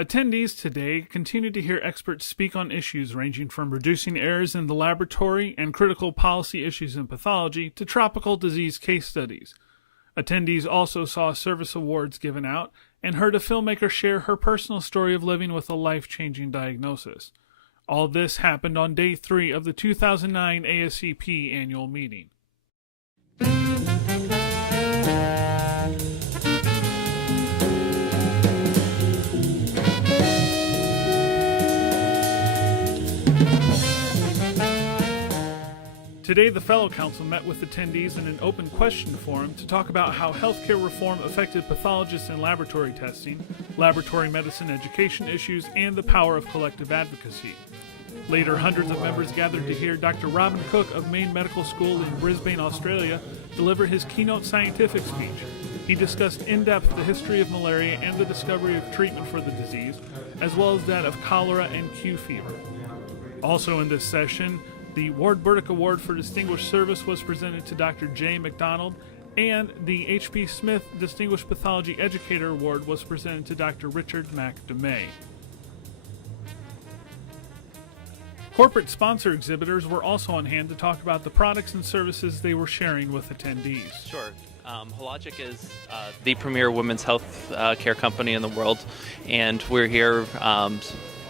Attendees today continue to hear experts speak on issues ranging from reducing errors in the laboratory and critical policy issues in pathology to tropical disease case studies. Attendees also saw service awards given out and heard a filmmaker share her personal story of living with a life-changing diagnosis. All this happened on Day 3 of the 2009 ASCP Annual Meeting. Today, the Fellow Council met with attendees in an open question forum to talk about how healthcare reform affected pathologists and laboratory testing, laboratory medicine education issues, and the power of collective advocacy. Later, hundreds of members gathered to hear Dr. Robin Cook of Maine Medical School in Brisbane, Australia, deliver his keynote scientific speech. He discussed in depth the history of malaria and the discovery of treatment for the disease, as well as that of cholera and Q fever. Also in this session, the Ward Burdick Award for Distinguished Service was presented to Dr. Jay McDonald, and the H.P. Smith Distinguished Pathology Educator Award was presented to Dr. Richard McDemay. Corporate sponsor exhibitors were also on hand to talk about the products and services they were sharing with attendees. Sure. Hologic is the premier women's health care company in the world, and we're here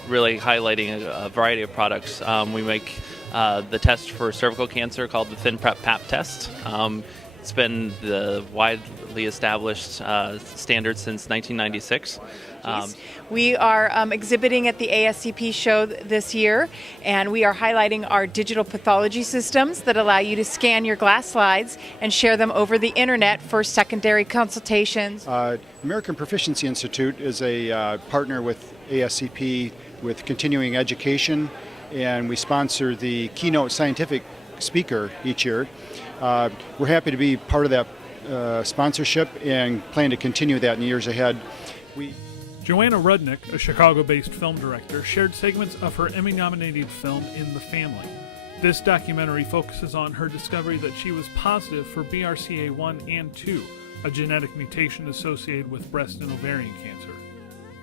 really highlighting a variety of products. We make the test for cervical cancer called the ThinPrep Pap test. It's been the widely established standard since 1996. We are exhibiting at the ASCP show this year, and we are highlighting our digital pathology systems that allow you to scan your glass slides and share them over the internet for secondary consultations. American Proficiency Institute is a partner with ASCP with continuing education, and we sponsor the keynote scientific speaker each year. We're happy to be part of that sponsorship and plan to continue that in the years ahead. Joanna Rudnick, a Chicago-based film director, shared segments of her Emmy-nominated film In the Family. This documentary focuses on her discovery that she was positive for BRCA1 and 2, a genetic mutation associated with breast and ovarian cancer.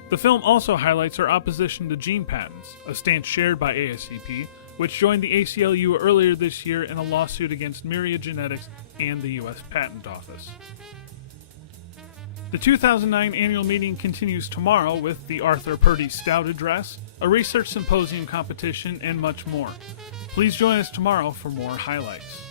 The film also highlights her opposition to gene patents, a stance shared by ASCP, which joined the ACLU earlier this year in a lawsuit against Myriad Genetics and the U.S. Patent Office. The 2009 annual meeting continues tomorrow with the Arthur Purdy Stout Address, a research symposium competition, and much more. Please join us tomorrow for more highlights.